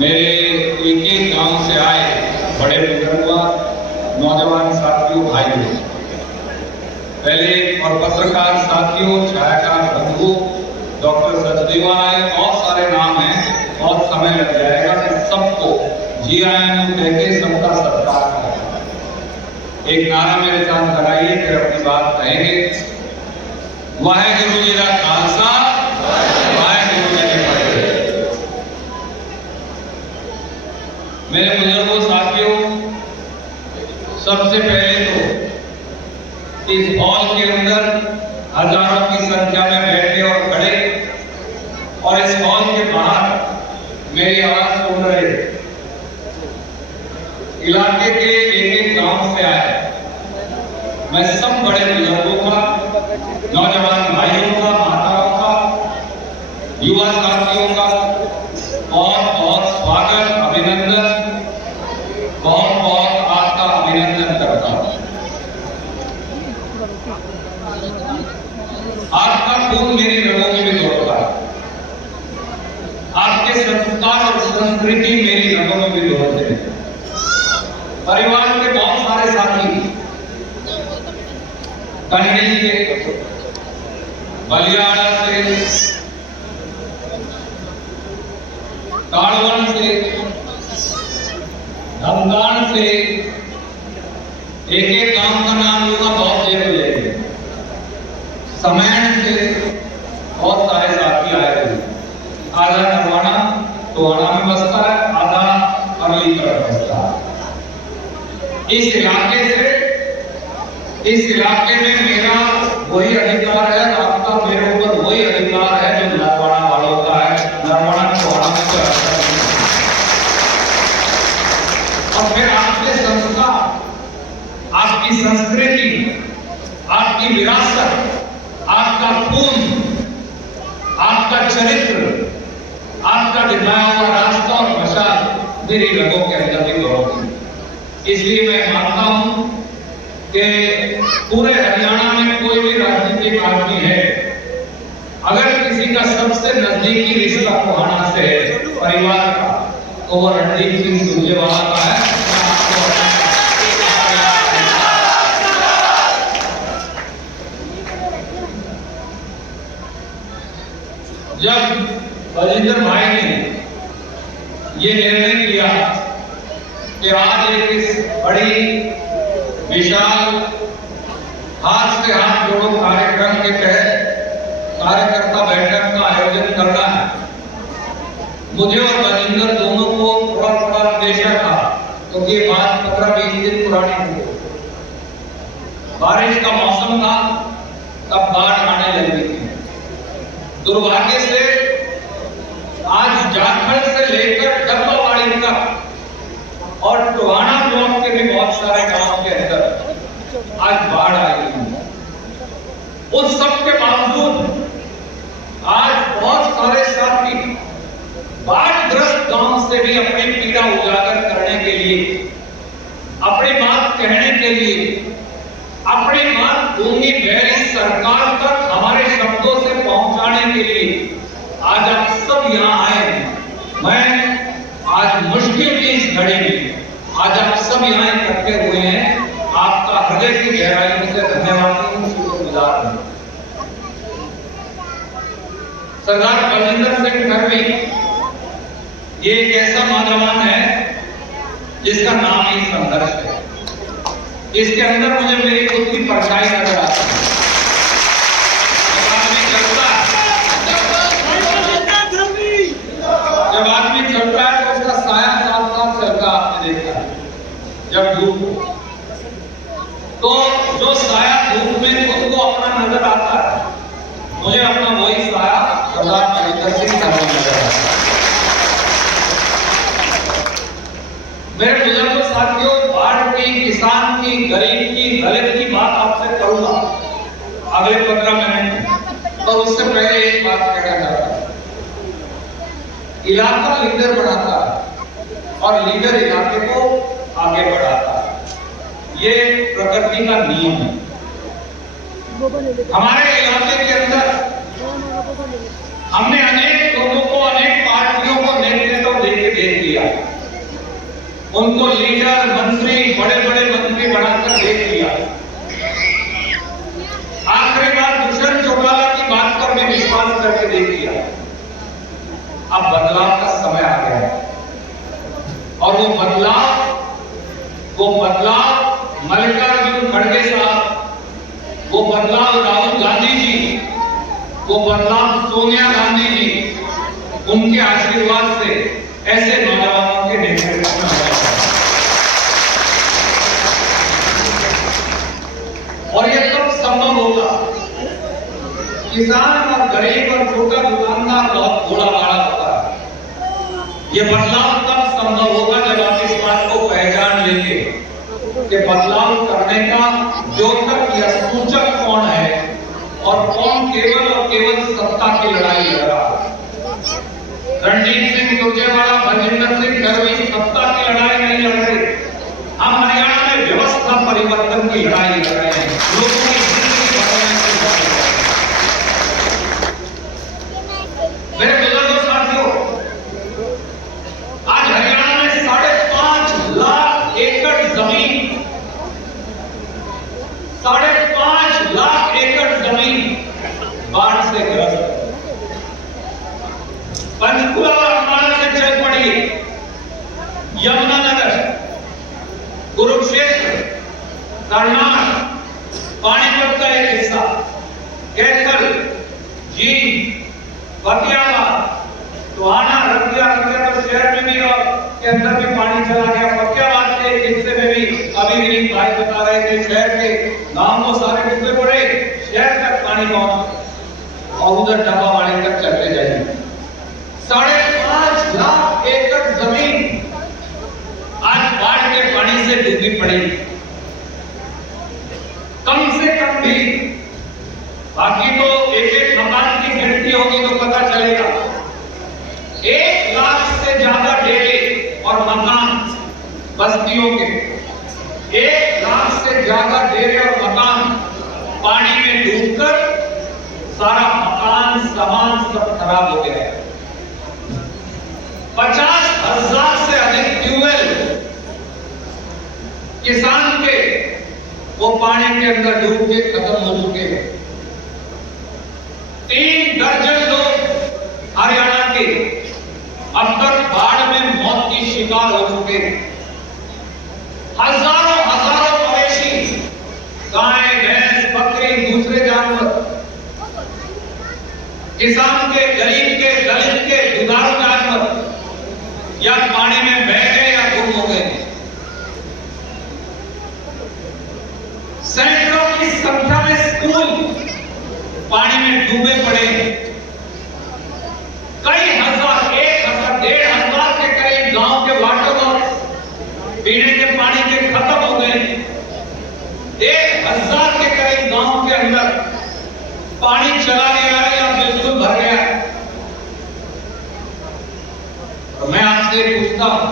मेरे एक एक गांव से आए बड़े बुजुर्गों, नौजवान साथियों, भाइयों, पहले और पत्रकार साथियों, छायाकार बंधुओं, डॉक्टर सचदेवा आए, बहुत सारे नाम हैं, बहुत समय लग जाएगा कि सबको जी आयन कह के सबका सत्कार करें। एक नारा मेरे साथ लगाइए, फिर अपनी बात कहेंगे। वाहेगुरु जी का खालसा, वाहेगुरु जी की फतेह। मेरे बुजुर्गों, साथियों, सबसे पहले तो इस हॉल के अंदर हजारों की संख्या में बैठे और खड़े और इस हॉल के बाहर मेरी आवाज सुन रहे इलाके के एक एक गांव से आए, मैं सब बड़े बुजुर्गों का, नौजवान भाइयों का, माताओं का, युवा साथियों का बहुत बहुत स्वागत, अभिनंदन, बहुत बहुत आपका अभिनंदन करता हूं। आपका खून मेरी रगों में भी दौड़ता है, आपके संस्कार और संस्कृति मेरी रगों में भी दौड़ते हैं। परिवार के बहुत सारे साथी कन्हैया से, बलियाड़ा से, काड़वन से, धमदान से, एक एक गांव का नाम लूंगा, बहुत देर हो जाएगी, समैन से बहुत सारे साथी आए थे। आधा नरवाना टोहाना में बसता है, आधा अगली तरफ बसता है। इस इलाके में मेरा वही अधिकार है, आपका मेरे ऊपर वही अधिकार है जो नरवाना वालों का है। नरवाना टोहाना में तो और फिर आपके संस्कार, आपकी संस्कृति, आपकी विरासत, आपका खून, आपका चरित्र, आपका दिखाया हुआ रास्ता और मशाल मेरी रगों के अंदर भी दौड़ती है। इसलिए मैं मानता हूं कि पूरे हरियाणा में कोई भी राजनीतिक आदमी है, अगर किसी का सबसे नजदीकी रिश्ता टोहाना से है, परिवार का, तो वो रणदीप सिंह सुरजेवाला का है। जब बलजिंदर भाई ने ये निर्णय किया कि आज एक इस बड़ी विशाल हाथ से हाथ जोड़ो कार्यक्रम के तहत कार्यकर्ता बैठक का आयोजन करना है, मुझे और बलजिंदर दोनों को थोड़ा थोड़ा अंदेशा था, क्योंकि ये बात 15-20 दिन पुरानी थी। बारिश का मौसम था, तब बाढ़ आने लगी थी। दुर्भाग्य से आज जाखड़ से लेकर डब्बावाड़ी तक और टोहाना ब्लॉक के भी बहुत सारे गांवों के अंदर आज बाढ़ आई है। उस सब के बावजूद आज बहुत सारे साथी बाढ़ग्रस्त गांव से भी अपनी पीड़ा उजागर करने के लिए, अपनी बात कहने के लिए, अपनी बात गूंगी बहरी सरकार तक हमारे शब्दों से पहुंचाने के लिए आज आप सब यहाँ आए। मैं आज मुश्किल की इस घड़ी में आज आप सब यहाँ इकट्ठे हुए हैं, आपका हृदय की गहराइयों से धन्यवाद हूं, शुक्रगुजार हूं। सरदार बलजिंदर सिंह खरवी ये एक ऐसा नौजवान है जिसका नाम ही संघर्ष है। इसके अंदर मुझे मेरी खुद की परछाई नजर आती है। जब आदमी चलता है तो उसका साया साथ साथ चलता, आपने देखा है। जब धूप तो जो साया धूप में खुद को अपना नजर आता है, मुझे अपना वही साया सरदार बलजिंदर सिंह खरवी नजर आता है। मेरे बुजुर्ग साथियों, बाढ़ की, किसान की, गरीब की, दलित की बात आपसे करूंगा अगले 15 मिनट, और उससे पहले एक बात कहना चाहता हूं। इलाका लीडर बनाता है और लीडर इलाके को आगे बढ़ाता है, ये प्रकृति का नियम है। हमारे इलाके के अंदर हमने अनेक लोगों को, अनेक पार्टियों को नेतृत्व देके देख लिया। उनको लीडर, मंत्री, बड़े बड़े मंत्री बनाकर देख लिया। आखिरी बार दुष्यंत चौटाला की बात पर भी विश्वास करके देख लिया। अब बदलाव का समय आ गया है और वो बदलाव मल्लिकार्जुन खड़गे साहब, वो बदलाव राहुल गांधी जी, वो बदलाव सोनिया गांधी जी, उनके आशीर्वाद से ऐसे नौजवानों के नेतृत्व में होगा। और ये कब संभव होगा? किसान और गरीब और छोटा दुकानदार बहुत भोला भाला होता है। ये बदलाव तब संभव होगा जब आप इस बात को पहचान लेंगे कि बदलाव करने का द्योतक या सूचक कौन है और कौन केवल और केवल सत्ता की लड़ाई लड़ रहा है। रणजीत सिंह सुरजेवाला, बलजिंदर सिंह करवी सत्ता की लड़ाई नहीं लड़ रहे। हम हरियाणा में व्यवस्था परिवर्तन की लड़ाई लड़ रहे हैं, लोगों की जिंदगी बदलने की लड़ाई। मेरे बुजुर्गों, साथियों, आज हरियाणा में 5.5 लाख एकड़ जमीन, 5.5 लाख एकड़ जमीन बाढ़ से ग्रस्त है। पंचकुला और अम्बाला से चल पड़ी, यमुनानगर, कुरुक्षेत्र, करनाल, पानीपत का एक हिस्सा, कैथल, जींद, फतेहाबाद, टोहाना, रतिया तो शहर में भी और के अंदर भी पानी चला गया। फतेहाबाद के एक हिस्से में भी अभी विनीत भाई बता रहे थे, शहर के गांव को सारे डूबे पड़े, शहर तक पानी पहुंचा और उधर डब्बावाड़ी तक चलते जाएंगे। 5.5 लाख एकड़ जमीन आज बाढ़ के पानी से डूबी पड़ी। कम से कम भी, बाकी तो एक मकान की गिनती होगी तो पता चलेगा, 1 लाख से ज्यादा डेरे और मकान बस्तियों के, 1 लाख से ज्यादा डेरे और मकान पानी में डूबकर सारा मकान सामान सब खराब हो गया। 50,000 से अधिक ट्यूबवेल किसान के वो पानी के अंदर डूब के खत्म हो चुके हैं। 3 दर्जन लोग हरियाणा के अब तक बाढ़ में मौत की शिकार हो चुके हैं। हजारों मवेशी, गाय, भैंस, बकरी, दूसरे जानवर, किसान के, गरीब के, दलित के, दुधारू जानवर या पानी में बह गए या गुम हो गए। सैकड़ों की संख्या में स्कूल पानी में डूबे पड़े। कई हजार, 1,000, 1,500 के करीब गांव के वाटर वर्क्स पीने के पानी के खत्म हो गए। 1,000 के करीब गांव के अंदर पानी चला गया या बिल्कुल भर गया। और मैं आपसे पूछता हूं,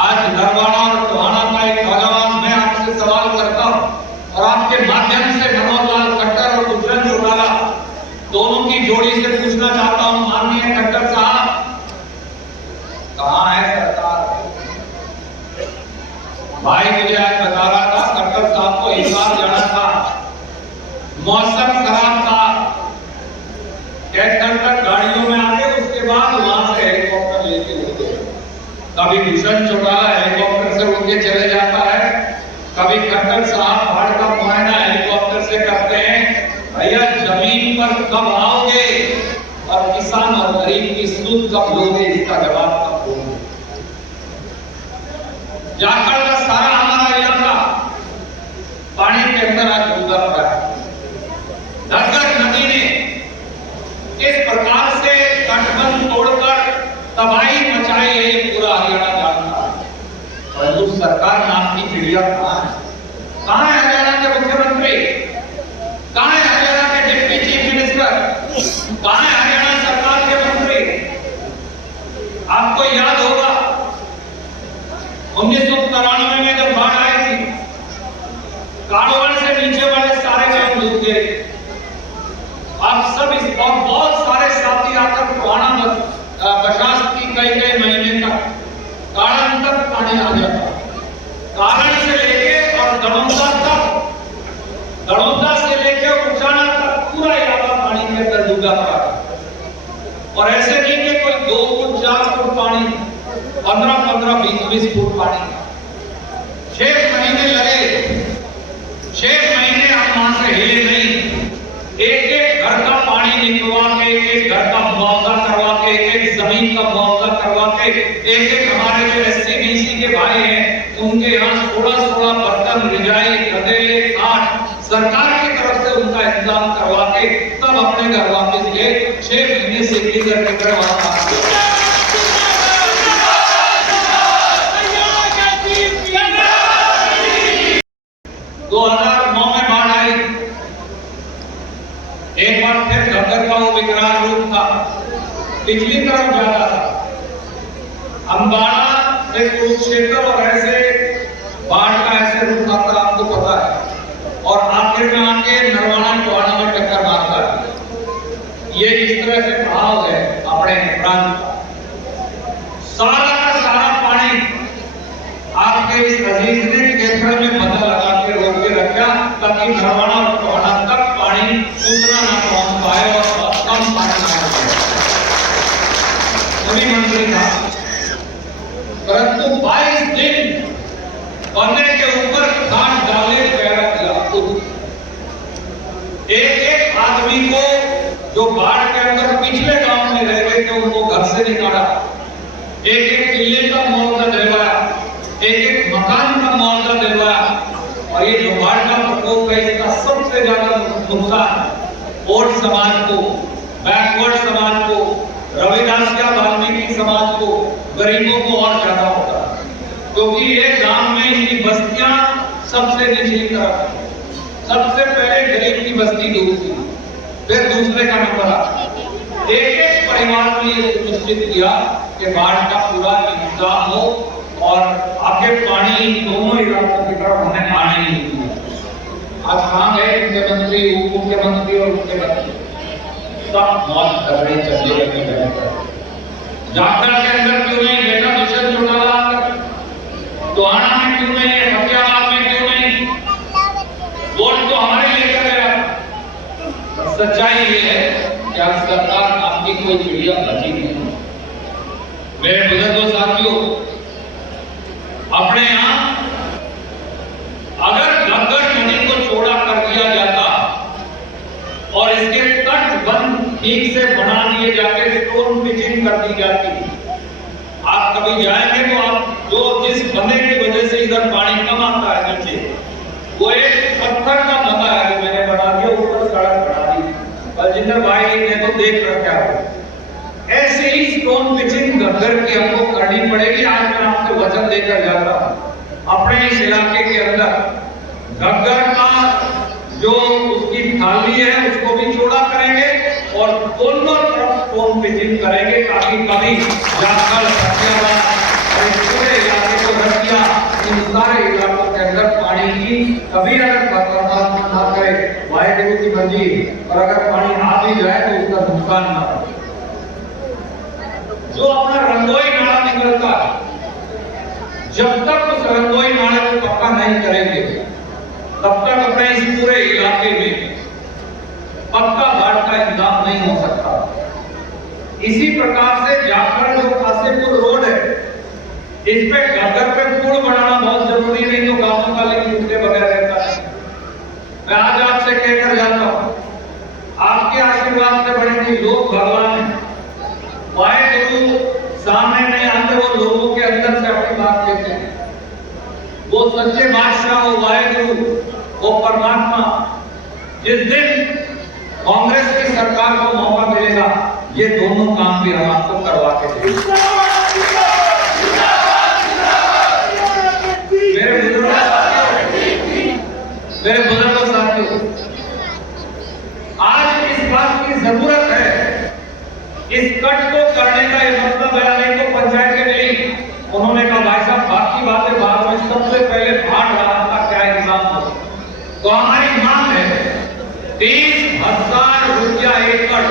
आज नरवाड़ा और टोहाना का एक नौजवान, मैं आपसे सवाल करता हूं और आपके माध्यम से मनोहर लाल खट्टर और दुष्यंत चौटाला दोनों की जोड़ी से पूछना चाहता हूं, माननीय खट्टर साहब, कहां है सरकार? भाई मुझे आज बता रहा था, खट्टर साहब को इस बार जाना था, मौसम खराब था, कैथल तक गाड़ियों में आके उसके बाद वहां से हेलीकॉप्टर लेके उड़ते। कभी दुष्यंत चौटाला हेलीकॉप्टर से उड़ के चले जाता है, कभी खट्टर साहब बाढ़ का मुआयना हेलीकॉप्टर से करते हैं। भैया जमीन पर कब आओगे और किसान और गरीब की सुध कब लोगे, इसका जवाब कब दोगे? झारखंड का सारा हमारा इलाका पानी के अंदर आज डूबा पड़ा है। धरकर नदी ने इस प्रकार से तटबंध तोड़कर तबाही मचाई है, पूरा हरियाणा जानता है। परंतु सरकार नाम की चिड़िया कहां है? कहां है हरियाणा के मुख्यमंत्री? कहां है हरियाणा के डिप्टी चीफ मिनिस्टर? कहां है हरियाणा सरकार के मंत्री? आपको याद होगा 1993 में जब बाढ़ आई थी, काड़ोगढ़ से नीचे वाले सारे गांव डूब गए। आप सब इस और बहुत सारे साथी आकर टोहाना बशास्त की कई महीने तक काड़ा तक पानी आ जाता। कारण से लेके और दड़ौदा तक, दड़ौदा से लेके उचाना तक पूरा इलाका पानी के अंदर डूबा पड़ा। और ऐसे नहीं कि कोई 2 फुट 4 फुट पानी, 15-15, 20-20 फुट पानी। 6 महीने लगे, 6 महीने हम वहां से हिले नहीं। एक एक घर का पानी निकलवा के, एक एक घर का मुआवजा करवा के, एक एक जमीन का मुआवजा करवा के, एक एक हमारे जो SC-BC के भाई हैं उनके यहाँ 16 बर्तन, रिजाई, गदेले, खाट सरकार की तरफ से उनका इंतजाम करवा के तब अपने घर वापस गए। 6 महीने से किधर निकल वहां 2009 में बाढ़ आई। एक बार फिर घग्गर का वो विकराल रूप था, पिछली तरफ जा रहा था। अम्बाड़ा से कुरुक्षेत्र और ऐसे बाढ़ का ऐसे रूप आता आपको पता है। और आखिर में आके नरवाना टोहाना में टक्कर मारता है। ये इस तरह से भाव है अपने प्रांत का। सारा का सारा पानी आपके इस अजीज ने केसर में बदल लगा के रोक के रखा ताकि नरवाना और टोहाना तक पानी उतना ना पहुंच पाए और कम पानी ना पाए। सभी मंत्री था, परंतु 22 दिन बनने के ऊपर खान डाले पैरा दिया। एक आदमी को जो बाढ़ के अंदर पिछले गांव में रह गए थे उनको घर से निकाला, एक किले का मुआवजा दिलवाया, एक मकान का मुआवजा दिलवाया। और ये जो बाढ़ का प्रकोप है इसका सबसे ज्यादा नुकसान ओट समाज को, बैकवर्ड समाज को, रविदास या वाल्मीकि समाज को, गरीबों को और ज्यादा होता है। क्योंकि ये गांव में इनकी बस्तियां सबसे निचली तरफ, सबसे पहले गरीब की बस्ती दूर थी, फिर दूसरे का नंबर आता। एक परिवार ने ये सुनिश्चित किया कि बाढ़ का पूरा इंतजाम हो और आगे पानी दोनों इलाकों की तरफ हमें आने नहीं दिया। आज कहाँ गए मुख्यमंत्री, उप मुख्यमंत्री और मुख्यमंत्री सब मौत कर रहे चले गए। झारखंड के अंदर क्यों नहीं बेटा दुष्यंत चौटाला, टोहाना में क्यों नहीं है, फतेहाबाद में क्यों नहीं? वोट तो हमारे लेकर गया। सच्चाई ये है कि आज सरकार आपकी कोई चिड़िया बची नहीं। मेरे बुजुर्गों साथियों, अपने यहाँ अगर घग्गर नदी को चौड़ा कर दिया जाता और इसके तटबंध ठीक से बना दिए जाते, स्टोन पिचिंग कर दी जाती, आप कभी जाएंगे तो आप जो जिस बंधे की वजह से इधर पानी कम आता है नीचे, वो एक पत्थर का बंधा है जो मैंने बना दिया, ऊपर सड़क बना दी। बलजिंदर भाई ने तो देख रखा है। ऐसे ही स्टोन पिचिंग घग्गर की हमको करनी पड़ेगी। आज मैं आपसे वचन देकर जाता हूं, अपने इस इलाके के अंदर घग्गर का जो उसकी थाली है उसको भी चौड़ा करेंगे और दोनों तरफ स्टोन पिचिंग करेंगे ताकि कभी जाकर फतेहाबाद और इस पूरे इलाके को रख दिया, इन सारे इलाकों के अंदर पानी की कभी अगर बर्दाश्त ना करे, वाहिगुरु की मर्जी, और अगर पानी आ भी जाए तो उसका नुकसान ना हो। जो अपना रंगोई नाला निकलता है, जब तक उस रंगोई नाले को पक्का नहीं करेंगे तब तक अपने इस पूरे इलाके में पक्का बाढ़ का इंतजाम नहीं हो सकता। इसी प्रकार से जाखड़ जो कासेपुर रोड है, इस पे घग्गर पे पुल बनाना बहुत जरूरी, नहीं तो गांवों का लिंक टूटे बगैर रहता है। मैं आज आपसे कहकर जाता हूं, आपके आशीर्वाद से बड़े लोग भगवान है, वाहिगुरु सामने नहीं आते, वो लोगों के अंदर से अपनी बात कहते हैं। वो सच्चे बादशाह, वो वाहिगुरु, वो परमात्मा, जिस दिन कांग्रेस की सरकार को मौका मिलेगा ये दोनों काम भी हम आपको करवा के देंगे। मेरे बुजुर्गों साथियों, आज इस बात की जरूरत है, इस कट को करने का ये मतलब है नहीं तो पंचायत के नहीं। उन्होंने कहा भाई साहब बाकी बातें बाद में, सबसे पहले बाढ़ राहत का क्या इंतजाम हो। तो हमारी मांग है 30,000 रुपया एकड़,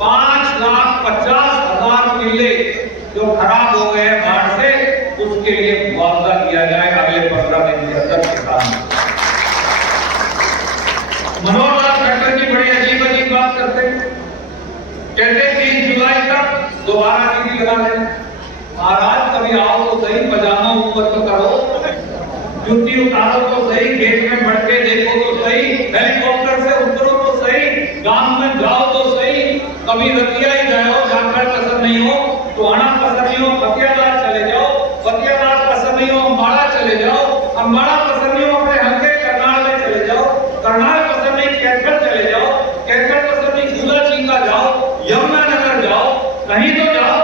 5,50,000 किले जो खराब हो गए बाढ़ से, उसके लिए भी लगा रहे हैं। महाराज कभी आओ तो सही, पजामा ऊपर तो करो, जूती उतारो तो सही, गेट में बढ़ के देखो तो सही, हेलीकॉप्टर से उतरो तो सही, गांव में जाओ तो सही, कभी रतिया ही गए हो, जाखड़ पसंद नहीं हो, टोहाना पसंद नहीं हो, फतेहाबाद चले जाओ, फतेहाबाद पसंद नहीं हो, अम्बाड़ा चले जाओ, अम्बाड़ा पसंद नहीं हो, अपने हल्के करनाल में चले जाओ, करनाल पसंद नहीं कैथल चले जाओ, कैथल पसंद नहीं झूला चीका जाओ, यमुनानगर जाओ, कहीं तो जाओ,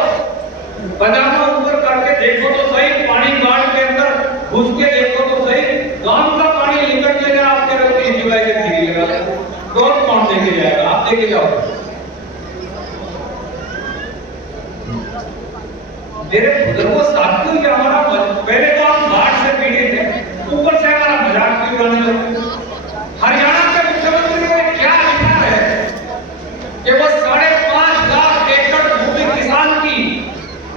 पजामा ऊपर करके देखो तो सही, पानी गाड़ के अंदर घुस के देखो तो सही, गांव का पानी निकल के आपके 30 जुलाई के फ्री लगा, रोज कौन देके जाएगा? आप देके जाओ। मेरे बुजुर्गों साथियों, ये हमारा पहले तो हम बाढ़ से पीड़ित थे, ऊपर से हमारा मजाक भी उड़ाने लगे। हरियाणा के मुख्यमंत्री ने क्या लिखा है कि वो 5.5 लाख एकड़ भूमि किसान की,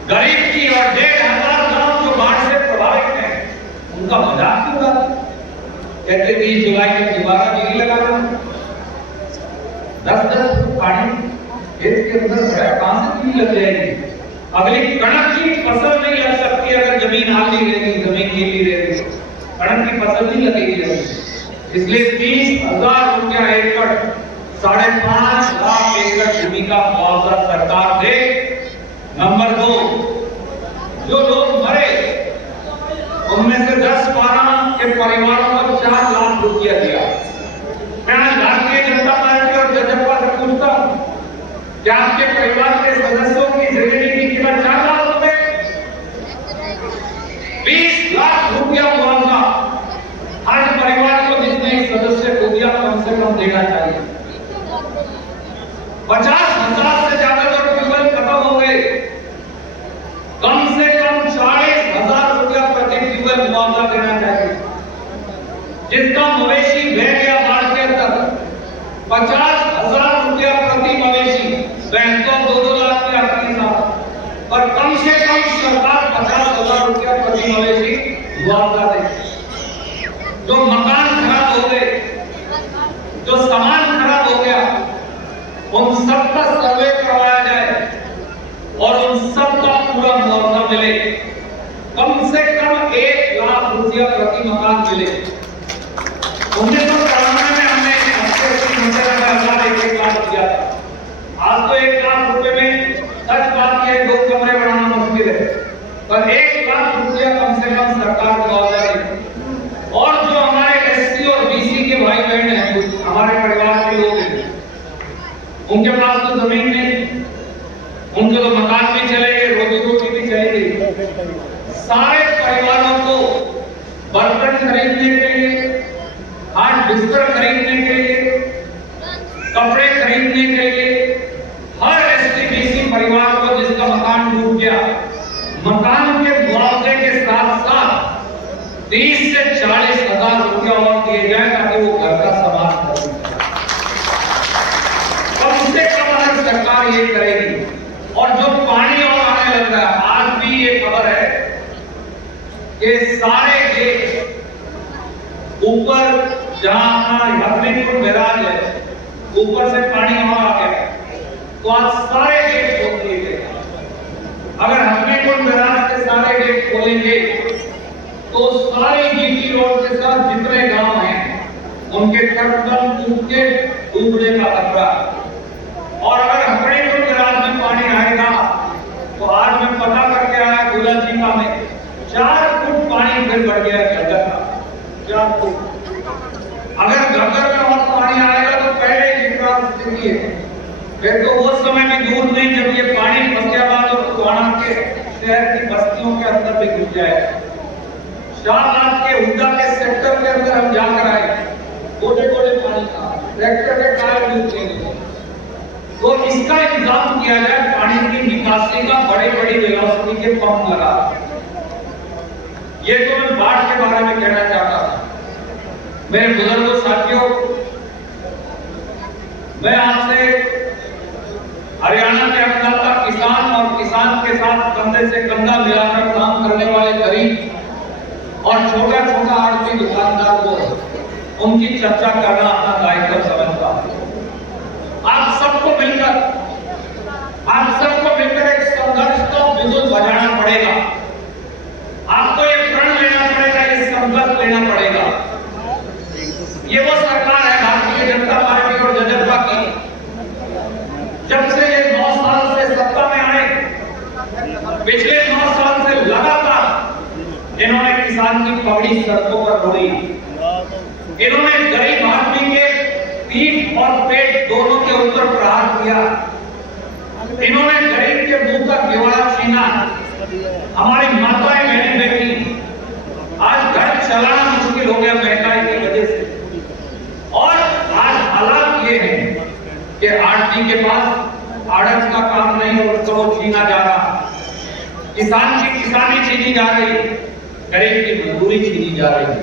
गरीब की और 1,500 गांव जो बाढ़ से प्रभावित हैं, उनका मजाक क्यों उड़ाते? कहते 30 जुलाई में दोबारा बिजली लगाना, 10-10 फुट पानी खेत के अंदर है, कहां से बिजली लग जाएगी? अगली कणक की फसल नहीं लग सकती अगर जमीन आली रहेगी, जमीन गीली रहेगी, कणक की फसल नहीं लगेगी। इसलिए 30,000 रुपया एकड़, 5.5 लाख एकड़ भूमि का मुआवजा सरकार दे। नंबर 2, जो लोग मरे उनमें से 10-12 के परिवारों को 4 लाख रुपया दिया। मैं भारतीय जनता पार्टी और जजपा से पूछता हूं, क्या आपके परिवार के सदस्यों की जिंदगी की कीमत 4 लाख रुपए? 20 लाख रुपया मुआवजा हर परिवार को जितने सदस्य को दिया कम से कम देना चाहिए। 50,000 से ज्यादा जो ट्यूबवेल खत्म हो गए, कम से कम 40,000 रुपया प्रति ट्यूबवेल मुआवजा देना चाहिए। जिसका मवेशी बह गया बाढ़ के अंदर, 50,000 रुपया प्रति मवेशी, बैंक तो 2-2 लाख में अपनी साथ, और कम से कम सरकार 50,000 रुपया प्रति मवेशी मुआवजा दे। जो मकान खराब हो गए, जो सामान खराब हो गया, उन सबका सर्वे करवाया जाए और उन सबका पूरा मुआवजा मिले। कम से कम 1 लाख रुपया प्रति मकान मिले। 1993 में हमने 1 लाख दिया था। आज तो 1 लाख रुपए में सच बात है 2 कमरे बनाना मुश्किल है, पर 1 लाख रुपया कम से कम सरकार मुआवजा दे। और जो हमारे एससी और बीसी के भाई बहन हैं, हमारे परिवार के लोग हैं, उनके पास तो जमीन नहीं, उनके तो मकान भी चले गए, रोजी भी चली गई। सारे परिवारों को बर्तन खरीदने के लिए, हाथ बिस्तर खरीदने के लिए, कपड़े खरीदने के लिए, हर एसटी-बीसी परिवार को जिसका मकान डूब गया, मकान के मुआवजे के साथ साथ 30 से 40,000 रुपया और दिए जाए ताकि वो घर का सामान खरीद सके। कम से कम अगर सरकार ये करेगी। और जो पानी और आने लग रहा है, आज भी ये खबर है कि सारे गेट ऊपर, जहां हरमीपुर बैराज है, ऊपर से पानी और आ गया, तो आज सारे गेट खोल दिए गए। अगर हरमीपुर बैराज के सारे गेट खोलेंगे तो सारी जीटी रोड के साथ जितने गांव हैं उनके तटबंध टूट के डूबने का खतरा। और अगर हरमीपुर बैराज में पानी आएगा तो आज मैं पता करके आया गुलाचीका में 4 फुट पानी फिर बढ़ गया घग्गर का, 4 फुट। अगर घग्गर में और पानी आएगा तो पहले जितना स्थिति है, फिर तो वो समय भी दूर नहीं जब ये पानी फतेहाबाद और टोहाना के शहर की बस्तियों के अंदर भी घुस जाएगा। शाहबाद के हुड्डा के सेक्टर के अंदर हम जाकर आए, गोले-गोले पानी था, ट्रैक्टर के टायर डूब गए। तो इसका इंतजाम किया जाए, पानी की निकासी का बड़ी-बड़ी वेलोसिटी के पंप लगा। ये तो मैं बाढ़ के बारे में कहना चाहता था। मेरे बुजुर्गों साथियों, मैं आपसे हरियाणा के अन्नदाता किसान और किसान के साथ कंधे से कंधा मिलाकर काम करने वाले गरीब और छोटा-छोटा आड़ती दुकानदार को उनकी चर्चा करना अपना दायित्व समझता हूं। आप सबको मिलकर एक संघर्ष का पिछले 9 साल से लगातार इन्होंने किसान की पगड़ी सड़कों पर रोड़ी। इन्होंने गरीब आदमी के पीठ और पेट दोनों के ऊपर प्रहार किया। इन्होंने गरीब के मुंह का घेवड़ा छीना। हमारी माताएं बहनें बेटी आज घर चलाना मुश्किल हो गया महंगाई की वजह से। और आज हालात ये है कि आड़ती के पास आड़त का काम नहीं और उसको छीना जा रहा। किसान की किसानी छीनी जा रही, गरीब की मजदूरी छीनी जा रही।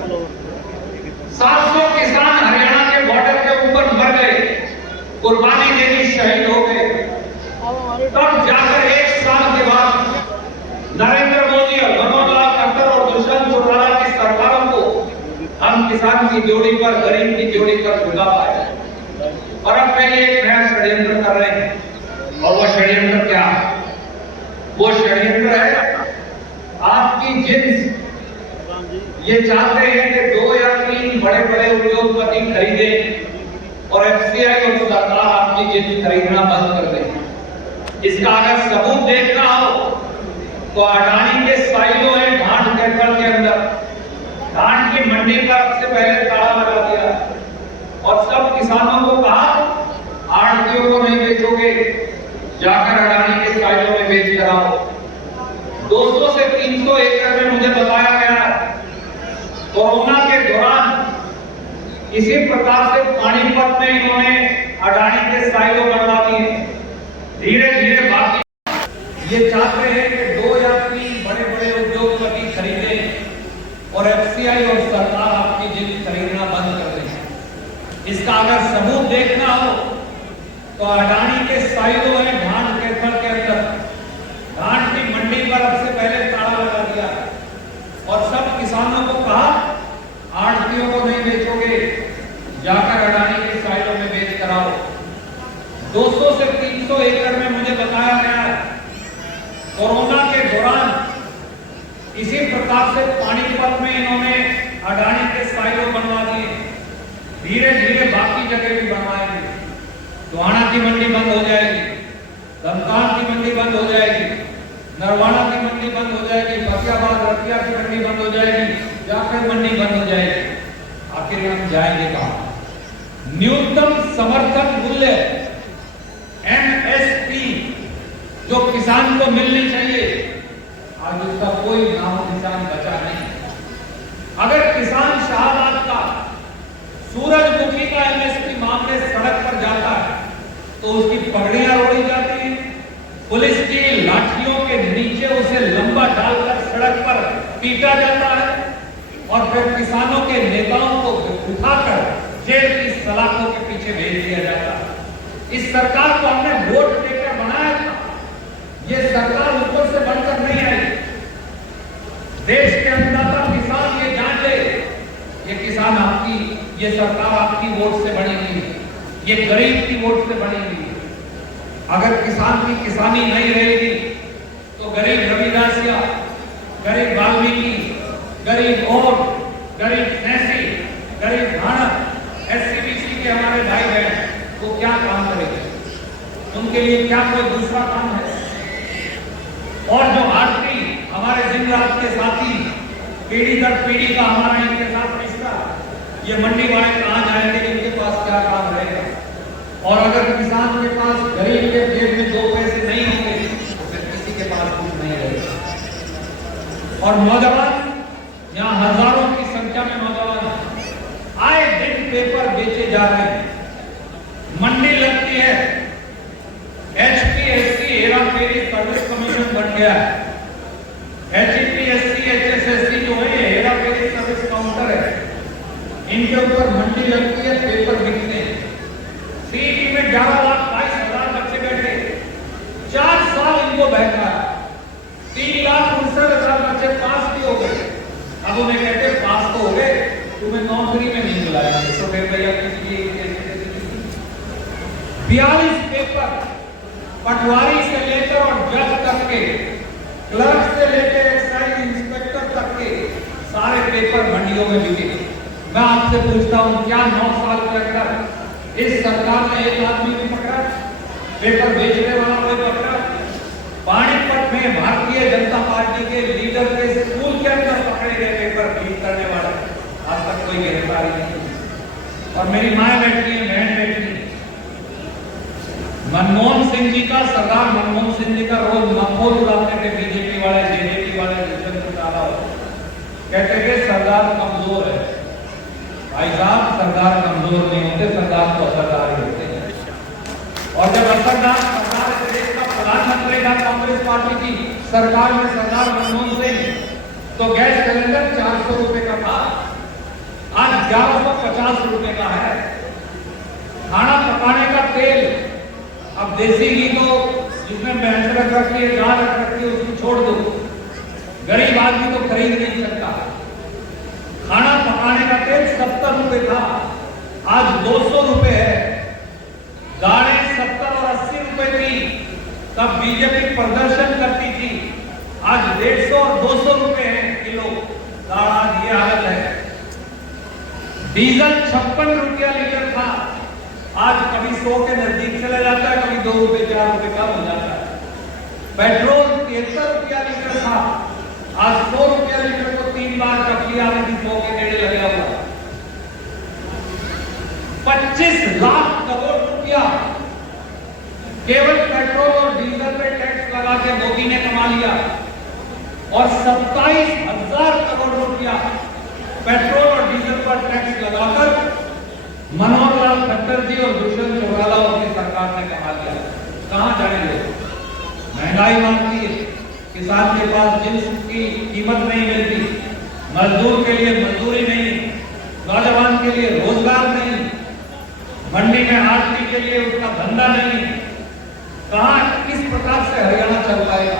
700 किसान हरियाणा के बॉर्डर के ऊपर मर गए, कुर्बानी देनी शहीद हो गए। तब जाकर 1 साल के बाद नरेंद्र मोदी और मनोहर लाल खट्टर और दुष्यंत चौटाला की सरकारों को हम किसान की जोड़ी पर, गरीब की जोड़ी पर झुका पाए। और अब पहले एक नया षड्यंत्र कर रहे हैं। और वो षड्यंत्र क्या है? वो षड्यंत्र है आपकी जिन्स। ये चाहते हैं कि 2 या 3 बड़े-बड़े उद्योगपति खरीदें और एफसीआई और सरकार आपकी जिन्स खरीदना बंद कर दे। इसका अगर सबूत देखना हो तो अडानी के साइलो है घाट कैथल के अंदर। धान की मंडी पर सबसे पहले ताला लगा दिया और सब किसानों को कहा आड़तियों को नहीं बेचोगे, जाकर अडानी के साइलों में बेच कर आओ। 200 से 300 एकड़ में मुझे बताया गया कोरोना के दौरान इसी प्रकार से पानीपत में इन्होंने अडानी के साइलो बनवा दिए। धीरे धीरे बाकी ये चाहते हैं कि 2 या 3 बड़े-बड़े उद्योगपति खरीदें और एफसीआई और सरकार आपकी जिन्स खरीदना बंद कर दें। इसका अगर सबूत देखना हो तो अडानी के साइलो है धान कैथल के अंदर। धान की मंडी पर सबसे पहले ताला लगा दिया और सब किसानों को कहा आड़तियों को नहीं बेचोगे, जाकर अडानी के साइलो में बेच कर आओ। 200 से 300 एकड़ में मुझे बताया गया कोरोना के दौरान इसी प्रकार से पानीपत में इन्होंने अडानी के साइलो बनवा दिए। धीरे धीरे बाकी जगह भी बनवाएंगे। टोहाना की मंडी बंद हो जाएगी, धमतान की मंडी बंद हो जाएगी, नरवाना की मंडी बंद हो जाएगी, फतेहाबाद रतिया की मंडी बंद हो जाएगी, जाखड़ मंडी बंद हो जाएगी। आखिर हम जाएंगे कहां? न्यूनतम समर्थन मूल्य एमएसपी जो किसान को मिलनी चाहिए, आज उसका कोई नाम निशान बचा नहीं। अगर किसान शाहबाद का, सूरजमुखी का एमएसपी मामले सड़क पर जाता है तो उसकी पगड़ियां रोड़ी जाती हैं, पुलिस की लाठियों के नीचे उसे लंबा डालकर सड़क पर पीटा जाता है और फिर किसानों के नेताओं को उठाकर जेल की सलाखों के पीछे भेज दिया जाता है। इस सरकार को हमने वोट देकर बनाया था। ये सरकार ऊपर से बनकर नहीं आई। देश के अन्नदाता किसान ये जान ले, ये किसान आपकी, ये सरकार आपकी वोट से बनी हुई है, ये गरीब की वोट से बनी हुई है। अगर किसान की किसानी नहीं रहेगी तो गरीब रविदासिया, गरीब वाल्मीकि, गरीब और गरीब सैसी, गरीब भाणक, एससीबीसी के हमारे भाई बहन वो क्या काम करेंगे? उनके लिए क्या कोई दूसरा काम है? और जो आरती हमारे दिन रात के साथी, पीढ़ी दर पीढ़ी का हमारा इनके साथ रिश्ता, ये मंडी वाले कहां जाएंगे? इनके पास क्या काम रहेगा? और अगर किसान के पास, गरीब के जेब में 2 पैसे नहीं होंगे तो फिर किसी के पास कुछ नहीं रहेगा। और नौजवान, यहाँ हजारों की संख्या में नौजवान आए दिन पेपर बेचे जा रहे हैं। मंडी लगती है, HPSC Hera ferry service commission बन गया है। एचपीएससी, एचएसएससी जो है हेरा फेरी सर्विस काउंटर है, इनके ऊपर मंडी लगती है, पेपर बिकते हैं। सीईटी में 11,22,000 बच्चे बैठे, 4 साल इनको बैठा, 3,69,000 बच्चे पास भी हो गए। अब उन्हें कहते पास तो हो गए, तुम्हें नौकरी में नहीं बुलाया तो फिर भैया किसी 42 पेपर पटवारी से लेकर और जज तक के, क्लर्क से लेकर एक्साइज इंस्पेक्टर तक के सारे पेपर मंडियों में बिके। मैं आपसे पूछता हूं, क्या 9 साल के अंदर इस सरकार ने एक आदमी भी पकड़ा? पेपर बेचने वाला कोई पकड़ा? पानीपत में भारतीय जनता पार्टी के लीडर के स्कूल के अंदर पकड़े गए पेपर लीक करने वाले, आज तक कोई गिरफ्तारी नहीं हुई। और मेरी माँ बैठी है, बहन बैठी है। मनमोहन सिंह जी का, सरदार मनमोहन सिंह जी का रोज मखौल उड़ाते थे बीजेपी वाले, जेजेपी वाले, दुष्यंत चौटाला कहते थे सरदार कमजोर है। भाई साहब, सरदार कमजोर नहीं होते, सरदार तो असरदार होते हैं। और जब असरदार सरदार के देश का प्रधानमंत्री था कांग्रेस पार्टी की सरकार में सरदार मनमोहन सिंह, तो गैस सिलेंडर 400 रुपए का था, आज 1150 रुपए का है। खाना पकाने का तेल, अब देसी घी तो जिसमें भैंस रख रखी है, गाय रख रखी है, उसको छोड़ दो, गरीब आदमी तो खरीद नहीं सकता। खाना पकाने का तेल 70 रुपए था, आज 200 रुपए है। दालें 70 और 80 रुपए थी, तब बीजेपी प्रदर्शन करती थी, आज 150 और 200 रुपए है किलो दाल, आज ये हालत है। डीजल 56 रुपया लीटर था, आज कभी 100 के नजदीक चला जाता है, कभी 2 रुपए 4 रुपए कम हो जाता है। पेट्रोल 73 रुपया लीटर था, आज 100 रुपया लीटर को 3 बार कब लिया, 100 के नेड़े लगा हुआ। 25 लाख करोड़ रुपया केवल पेट्रोल और डीजल पे टैक्स लगा के मोदी ने कमा लिया, और 27,000 करोड़ रुपया पेट्रोल और डीजल पर टैक्स लगाकर मनोहर लाल खट्टर जी और दुष्यंत चौटाला की सरकार ने कमा लिया। कहां जाएंगे? महंगाई मारती है, किसान के पास जिंस की कीमत नहीं मिलती, मजदूर के लिए मजदूरी नहीं, नौजवान के लिए रोजगार नहीं, मंडी में आरती के लिए उसका धंधा नहीं। कहां, किस प्रकार से हरियाणा चल पाएगा?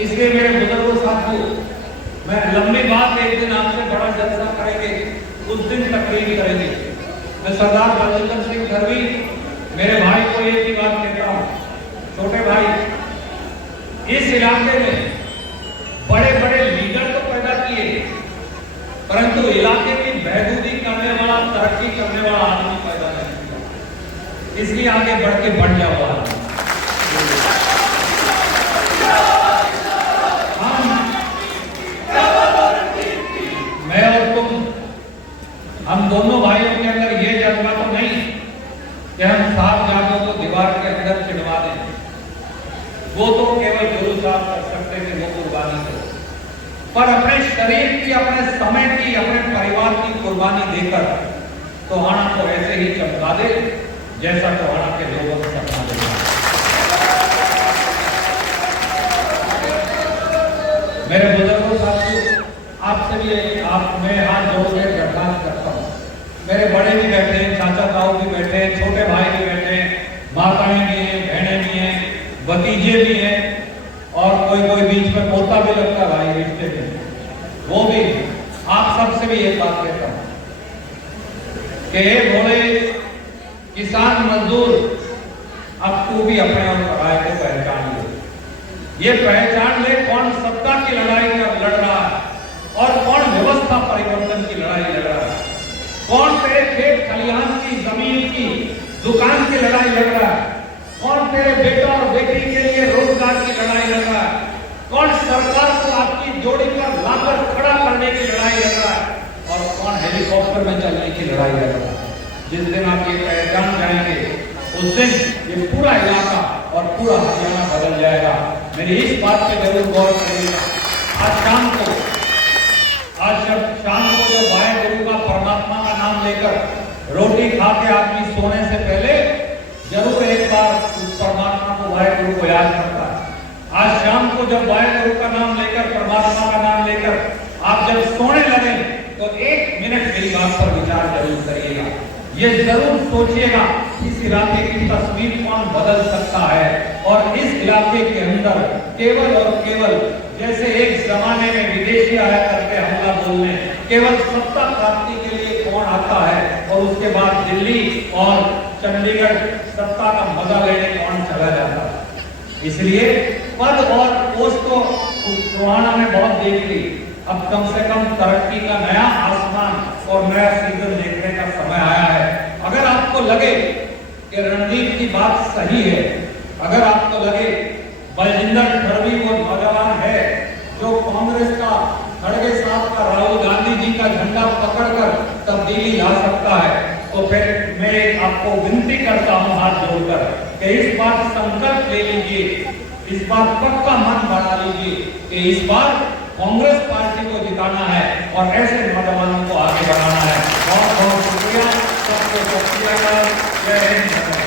इसलिए मेरे बुजुर्गों साथियों, मैं लंबी बात एक दिन आपसे बड़ा जलसा करेंगे, उस दिन तकरीर करेंगे। मैं सरदार बलजिंदर सिंह धरवी मेरे भाई को एक ही बात कहता हूं, छोटे भाई, इस इलाके में बड़े बड़े लीडर तो पैदा किए, परंतु इलाके की बहबूदी करने वाला, तरक्की करने वाला आदमी पैदा नहीं किया। इसलिए आगे बढ़ के बढ़ जाओ। मैं और तुम, हम दोनों भाइयों के अंदर ये जज्बा तो नहीं कि हम 7 जागों को दीवार के अंदर चिढ़वा दें, वो तो केवल गुरु साहब कर सकते थे, वो कुर्बानी थे। पर अपने शरीर की, अपने समय की, अपने परिवार की कुर्बानी देकर टोहाना को ऐसे ही चमका दे जैसा टोहाना के लोगों ने सपना देखा। मेरे बुजुर्गों साथियों, आपसे भी आप मैं हाथ जोड़ के दरखास्त करता हूँ। मेरे बड़े भी बैठे हैं, चाचा ताऊ भी बैठे हैं, छोटे भाई भी बैठे हैं, माताएं भी हैं, बहनें भी हैं, भतीजे भी हैं, और कोई कोई बीच में पोता भी लगता है भाई रिश्ते में, वो भी। आप सबसे भी एक बात कहता हूं कि हे भोले किसान मजदूर, अब तू भी अपने और पढ़ाई को पहचान ले। ये पहचान ले कौन सत्ता की लड़ाई लड़ रहा है और कौन व्यवस्था परिवर्तन की लड़ाई लड़ रहा है, कौन तेरे खेत खलिहान की, जमीन की, दुकान की लड़ाई लड़ रहा है, कौन तेरे बेटा और बेटी के लिए रोजगार की लड़ाई लड़ रहा है, कौन सरकार को आपकी जोड़ी पर लाकर खड़ा करने की लड़ाई लड़ रहा है, और कौन हेलीकॉप्टर में चलने की लड़ाई लड़ रहा है। जिस दिन आप ये पहचान जाएंगे, उस दिन ये पूरा इलाका और पूरा हरियाणा बदल जाएगा। मेरी इस बात पे जरूर गौर करिएगा। आज शाम को जब वाहे गुरु का, परमात्मा का नाम लेकर रोटी खा के आदमी सोने से पहले जरूर एक बार उस परमात्मा को, वाहे गुरु को याद करता है। आज शाम को जब वाहे गुरु का नाम लेकर, परमात्मा का नाम लेकर आप जब सोने लगे, तो 1 मिनट मेरी बात पर विचार जरूर करिएगा। ये जरूर सोचिएगा इस इलाके की तस्वीर कौन बदल सकता है, और इस इलाके के अंदर केवल और केवल, जैसे एक जमाने में विदेशी आया करके हमला बोलने, केवल सत्ता प्राप्ति के लिए कौन आता है, और उसके बाद दिल्ली और चंडीगढ़ सत्ता का मजा लेने कौन चला जाता है। इसलिए पद और पोस्ट तो टोहाना में बहुत देख ली, अब कम से कम तरक्की का नया आसमान और नया सीजन देखने का समय आया है। अगर आपको लगे कि रणदीप की बात सही है, अगर आपको लगे बलजिंदर धरवी और पकड़कर तब्दीली ला सकता है। तो फिर मैं आपको विनती करता हूं हाथ जोड़कर कि इस बार संकल्प ले लीजिए, इस बार पक्का मन बना लीजिए कि इस बार कांग्रेस पार्टी को जिताना है और ऐसे नौजवानों को आगे बढ़ाना है। बहुत बहुत शुक्रिया, सबको जय हिंद।